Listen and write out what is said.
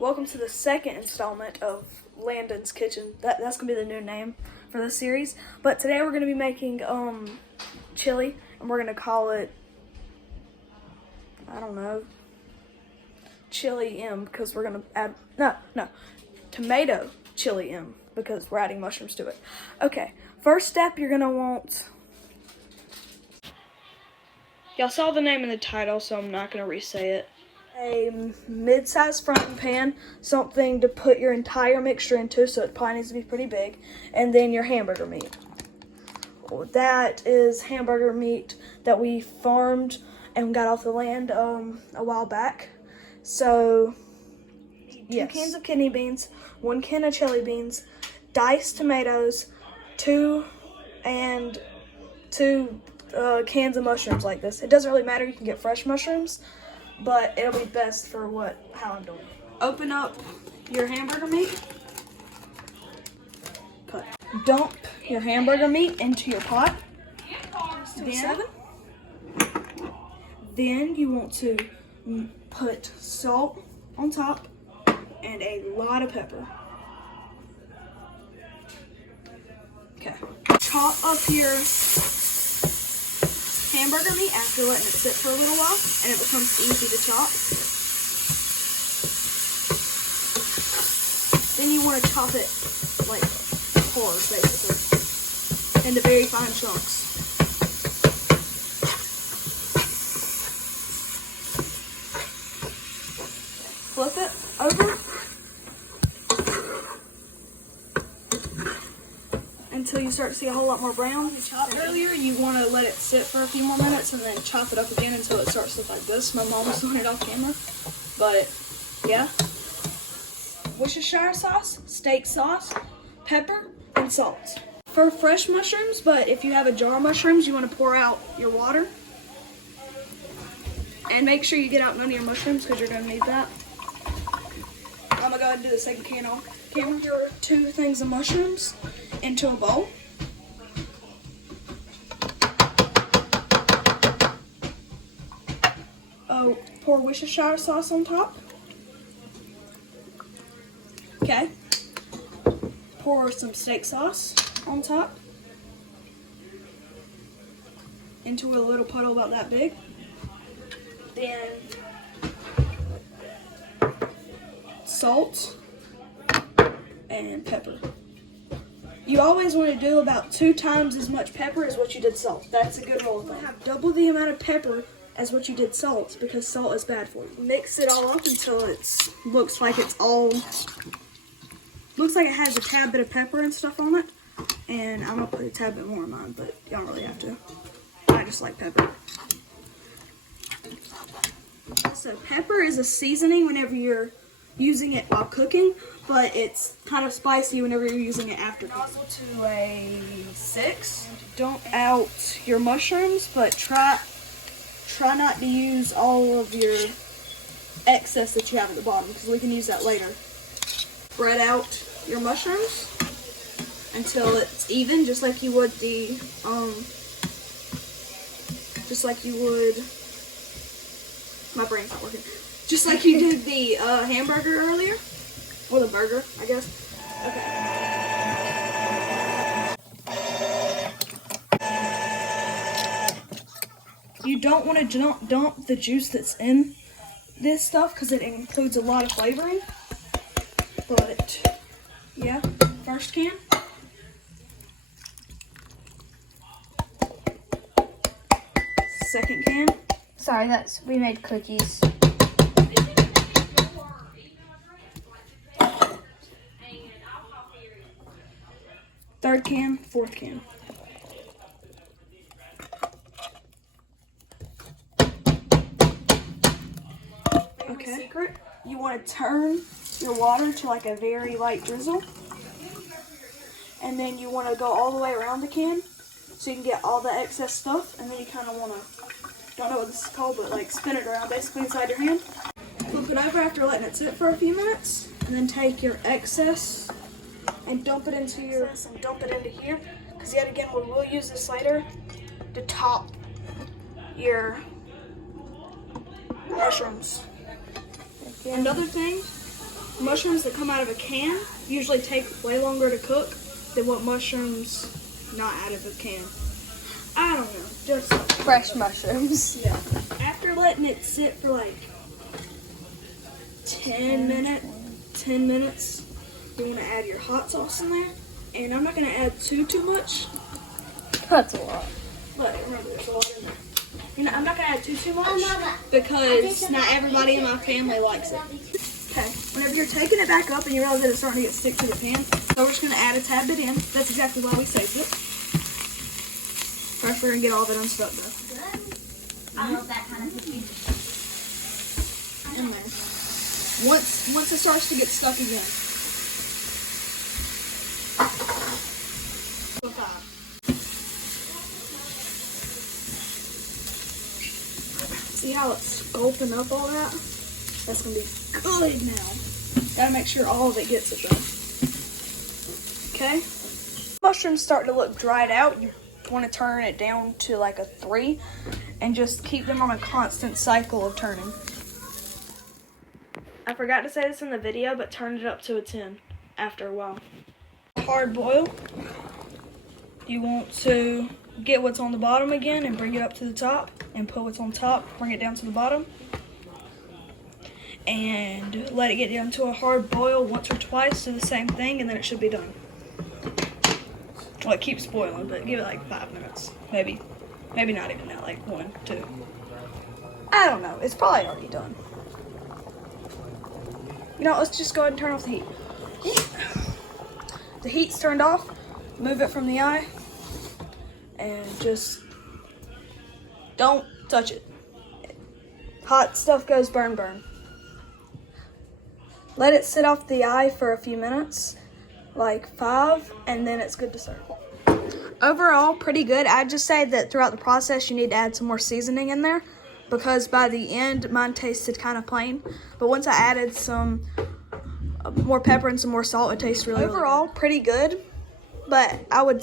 Welcome to the second installment of Landon's Kitchen. That's gonna be the new name for this series. But today we're gonna be making chili, and we're gonna call it, I don't know, Chili M, because we're gonna add tomato chili M, because we're adding mushrooms to it. Okay, first step, you're gonna want. Y'all saw the name in the title, so I'm not gonna re-say it. A mid-sized frying pan, something to put your entire mixture into, so it probably needs to be pretty big, and then your hamburger meat. That is hamburger meat that we farmed and got off the land a while back. So, yes. 2 cans of kidney beans, 1 can of chili beans, diced tomatoes, 2 cans of mushrooms like this. It doesn't really matter, you can get fresh mushrooms, but it'll be best for how I'm doing it. Open up your hamburger meat. Dump your hamburger meat into your pot. Then you want to put salt on top and a lot of pepper. Okay. Chop up your hamburger meat after letting it sit for a little while, and it becomes easy to chop. Then you want to chop it like hard, basically, into very fine chunks. Flip it over until you start to see a whole lot more brown. You chopped earlier, you want to let it sit for a few more minutes and then chop it up again until it starts to look like this. My mom was doing it off camera, but yeah. Worcestershire sauce, steak sauce, pepper, and salt. For fresh mushrooms, but if you have a jar of mushrooms, you want to pour out your water. And make sure you get out none of your mushrooms because you're going to need that. I'm going to go ahead and do the second can on camera. Your 2 things of mushrooms into a bowl. Pour Worcestershire sauce on top. Okay. Pour some steak sauce on top into a little puddle about that big. Then salt and pepper. You always want to do about 2 times as much pepper as what you did salt. That's a good rule of thumb. Have double the amount of pepper as what you did salt, because salt is bad for you. Mix it all up until it looks like it has a tad bit of pepper and stuff on it. And I'm gonna put a tad bit more in mine, but you don't really have to. I just like pepper. So pepper is a seasoning whenever you're using it while cooking, but it's kind of spicy whenever you're using it after cooking. Nozzle to a 6. Dump out your mushrooms, but try not to use all of your excess that you have at the bottom, because we can use that later. Spread out your mushrooms until it's even, just like you would my brain's not working. Just like you did the hamburger earlier, or the burger, I guess. Okay. You don't want to dump the juice that's in this stuff because it includes a lot of flavoring. But yeah, first can. Second can. Sorry, we made cookies. Third can, fourth can. Okay. Secret, you want to turn your water to like a very light drizzle. And then you want to go all the way around the can so you can get all the excess stuff. And then you kind of want to, don't know what this is called, but like spin it around basically inside your hand. Flip it over after letting it sit for a few minutes. And then take your excess and dump it into here, because yet again we will use this later to top your mushrooms. Another thing mushrooms that come out of a can usually take way longer to cook than what mushrooms not out of a can. I don't know, just Fresh mushrooms. yeah. After letting it sit for like 10 minutes, you want to add your hot sauce in there. And I'm not going to add too much, That's a lot. but remember there's a lot in there. You know, I'm not going to add too much because not everybody in my family likes it. Okay, whenever you're taking it back up and you realize that it's starting to get stick to the pan, so we're just going to add a tad bit in. That's exactly why we saved it. First, we're going to get all of it unstuck though. I love that kind of cookie. In there. Once it starts to get stuck again. See how it's sculpting up all that? That's gonna be good now. Gotta make sure all of it gets it though. Okay? Mushrooms start to look dried out. You want to turn it down to like a 3 and just keep them on a constant cycle of turning. I forgot to say this in the video, but turn it up to a 10 after a while. Hard boil. You want to get what's on the bottom again and bring it up to the top, and put what's on top, bring it down to the bottom, and let it get down to a hard boil once or twice. Do the same thing, and then it should be done. Well, it keeps boiling, but give it like 5 minutes, maybe not even that, like 1, 2. I don't know. It's probably already done. You know, let's just go ahead and turn off the heat. The heat's turned off. Move it from the eye. And just don't touch it. Hot stuff goes burn, burn. Let it sit off the eye for a few minutes, like 5, and then it's good to serve. Overall, pretty good. I'd just say that throughout the process, you need to add some more seasoning in there, because by the end, mine tasted kind of plain. But once I added some more pepper and some more salt, it tastes really good. Overall, pretty good. But I would